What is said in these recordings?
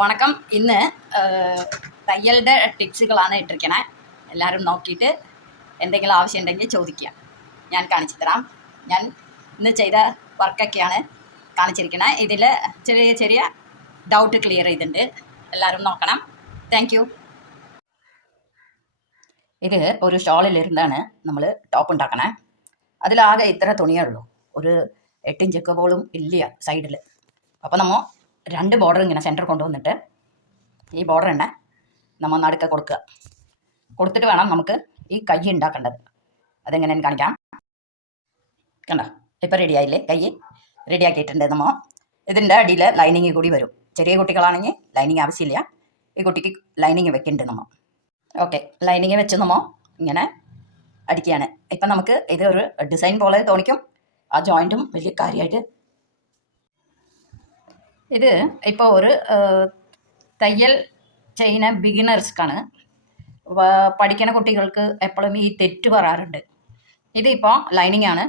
വണക്കം. ഇന്ന് തയ്യലിൻ്റെ ടിപ്സുകളാണ് ഇട്ടിരിക്കണേ. എല്ലാവരും നോക്കിയിട്ട് എന്തെങ്കിലും ആവശ്യമുണ്ടെങ്കിൽ ചോദിക്കുക, ഞാൻ കാണിച്ചു തരാം. ഞാൻ ഇന്ന് ചെയ്ത വർക്കൊക്കെയാണ് കാണിച്ചിരിക്കണേ. ഇതിൽ ചെറിയ ചെറിയ ഡൗട്ട് ക്ലിയർ ചെയ്തിട്ടുണ്ട്. എല്ലാവരും നോക്കണം. Thank you. ഇത് ഒരു ഷോളിലിരുന്നാണ് നമ്മൾ ടോപ്പ് ഉണ്ടാക്കണേ. അതിലാകെ ഇത്ര തുണിയേ ഉള്ളൂ, ഒരു 8 ഇഞ്ച് പോലും ഇല്ല സൈഡിൽ. അപ്പോൾ നമ്മൾ 2 ബോർഡർ ഇങ്ങനെ സെൻറ്റർ കൊണ്ടുവന്നിട്ട് ഈ ബോർഡർ തന്നെ നമ്മൾ നടുക്ക് കൊടുത്തിട്ട് വേണം നമുക്ക് ഈ കൈ ഉണ്ടാക്കേണ്ടത്. അതെങ്ങനെയെന്ന് കാണിക്കാം. കണ്ടോ, ഇപ്പോൾ റെഡിയായില്ലേ? കൈ റെഡിയാക്കിയിട്ടുണ്ട്. നമ്മൾ ഇതിൻ്റെ അടിയിൽ ലൈനിങ് കൂടി വരും. ചെറിയ കുട്ടികളാണെങ്കിൽ ലൈനിങ് ആവശ്യമില്ല. ഈ കുട്ടിക്ക് ലൈനിങ് വെക്കുന്നുണ്ട് നമ്മൾ. ഓക്കെ, ലൈനിങ് വെച്ച് നമ്മൾ ഇങ്ങനെ അടിക്കുകയാണ്. ഇപ്പം നമുക്ക് ഇത് ഒരു ഡിസൈൻ പോലെ തോന്നിക്കും. ആ ജോയിൻറ്റും വലിയ കാര്യമായിട്ട്. ഇത് ഇപ്പോൾ ഒരു തയ്യൽ ചെയ്യുന്ന ബിഗിനേഴ്സ്ക്കാണ്. പഠിക്കുന്ന കുട്ടികൾക്ക് എപ്പോഴും ഈ തെറ്റ് വരാറുണ്ട്. ഇതിപ്പോൾ ലൈനിങ് ആണ്.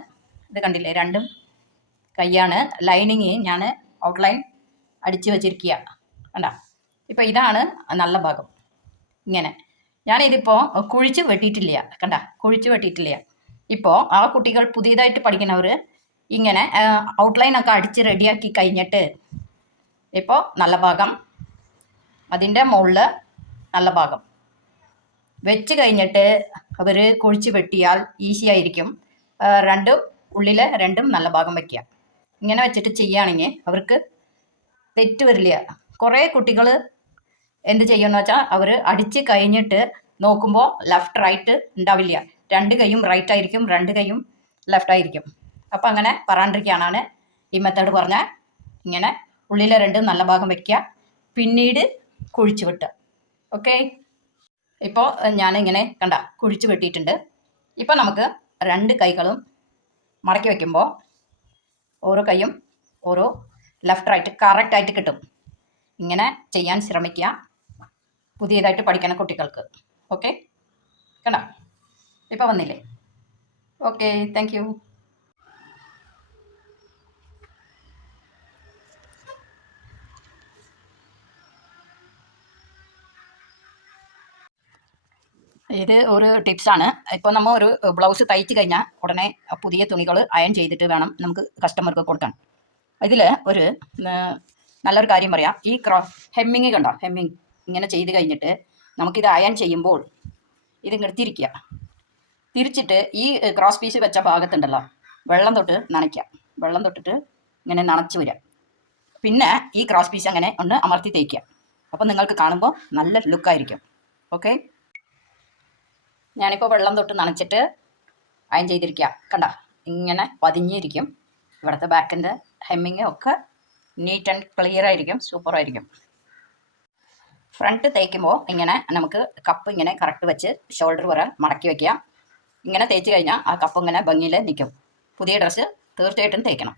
ഇത് കണ്ടില്ലേ, രണ്ടും കൈയാണ്. ലൈനിങ് ഞാൻ ഔട്ട്ലൈൻ അടിച്ച് വെച്ചിരിക്കുക. കണ്ട, ഇപ്പോൾ ഇതാണ് നല്ല ഭാഗം. ഇങ്ങനെ ഞാനിതിപ്പോൾ കുഴിച്ച് വെട്ടിയിട്ടില്ല. കണ്ട, കുഴിച്ച് വെട്ടിയിട്ടില്ല. ഇപ്പോൾ ആ കുട്ടികൾ പുതിയതായിട്ട് പഠിക്കുന്നവർ ഇങ്ങനെ ഔട്ട്ലൈനൊക്കെ അടിച്ച് റെഡിയാക്കി കഴിഞ്ഞിട്ട് ഇപ്പോൾ നല്ല ഭാഗം, അതിൻ്റെ മുകളിൽ നല്ല ഭാഗം വെച്ച് കഴിഞ്ഞിട്ട് അവർ കുഴിച്ച് വെട്ടിയാൽ ഈസി ആയിരിക്കും. രണ്ടും ഉള്ളിൽ രണ്ടും നല്ല ഭാഗം വയ്ക്കുക. ഇങ്ങനെ വെച്ചിട്ട് ചെയ്യുകയാണെങ്കിൽ അവർക്ക് തെറ്റ് വരില്ല. കുറേ കുട്ടികൾ എന്ത് ചെയ്യുമെന്ന് വെച്ചാൽ അവർ അടിച്ച് കഴിഞ്ഞിട്ട് നോക്കുമ്പോൾ ലെഫ്റ്റ് റൈറ്റ് ഉണ്ടാവില്ല. 2 കൈയും റൈറ്റ് ആയിരിക്കും, 2 കൈയും ലെഫ്റ്റ് ആയിരിക്കും. അപ്പം അങ്ങനെ പറയാണ്ടിരിക്കാനാണ് ഈ മെത്തേഡ് പറഞ്ഞാൽ. ഇങ്ങനെ ഉള്ളിലെ 2 നല്ല ഭാഗം വയ്ക്കുക, പിന്നീട് കുഴിച്ച് വെട്ടുക. ഓക്കെ, ഇപ്പോൾ ഞാനിങ്ങനെ കണ്ട കുഴിച്ച് വെട്ടിയിട്ടുണ്ട്. ഇപ്പോൾ നമുക്ക് 2 കൈകളും മടക്കി വയ്ക്കുമ്പോൾ ഓരോ കൈയും ഓരോ ലെഫ്റ്റ് റൈറ്റ് കറക്റ്റായിട്ട് കിട്ടും. ഇങ്ങനെ ചെയ്യാൻ ശ്രമിക്കുക പുതിയതായിട്ട് പഠിക്കുന്ന കുട്ടികൾക്ക്. ഓക്കെ, കണ്ട ഇപ്പോൾ വന്നില്ലേ? Okay, thank you. ഇത് ഒരു ടിപ്സാണ്. ഇപ്പോൾ നമ്മൾ ഒരു ബ്ലൗസ് തയ്ച്ച് കഴിഞ്ഞാൽ ഉടനെ പുതിയ തുണികൾ അയൺ ചെയ്തിട്ട് വേണം നമുക്ക് കസ്റ്റമർക്ക് കൊടുക്കാൻ. ഇതിൽ ഒരു നല്ലൊരു കാര്യം പറയാം. ഈ ഹെമ്മിങ് കണ്ടോ, ഹെമ്മിങ് ഇങ്ങനെ ചെയ്ത് കഴിഞ്ഞിട്ട് നമുക്കിത് അയൺ ചെയ്യുമ്പോൾ ഇതിങ്ങനെ തിരിക്കുക. തിരിച്ചിട്ട് ഈ ക്രോസ് പീസ് വെച്ച ഭാഗത്തുണ്ടല്ലോ, വെള്ളം തൊട്ട് നനയ്ക്കുക. വെള്ളം തൊട്ടിട്ട് ഇങ്ങനെ നനച്ച് വരിക. പിന്നെ ഈ ക്രോസ് പീസ് അങ്ങനെ ഒന്ന് അമർത്തി തേക്കുക. അപ്പോൾ നിങ്ങൾക്ക് കാണുമ്പോൾ നല്ല ലുക്കായിരിക്കും. ഓക്കെ, ഞാനിപ്പോൾ വെള്ളം തൊട്ട് നനച്ചിട്ട് അയൺ ചെയ്തിരിക്കുക. കണ്ട, ഇങ്ങനെ പതിഞ്ഞിരിക്കും. ഇവിടുത്തെ ബാക്കിൻ്റെ ഹെമ്മിങ് ഒക്കെ നീറ്റ് ആൻഡ് ക്ലിയർ ആയിരിക്കും, സൂപ്പറായിരിക്കും. ഫ്രണ്ട് തേക്കുമ്പോൾ ഇങ്ങനെ നമുക്ക് കപ്പ് ഇങ്ങനെ കറക്റ്റ് വെച്ച് ഷോൾഡർ വരെ മടക്കി വയ്ക്കുക. ഇങ്ങനെ തേച്ച് കഴിഞ്ഞാൽ ആ കപ്പ് ഇങ്ങനെ ഭംഗിയിൽ നിൽക്കും. പുതിയ ഡ്രസ്സ് തീർച്ചയായിട്ടും തേക്കണം.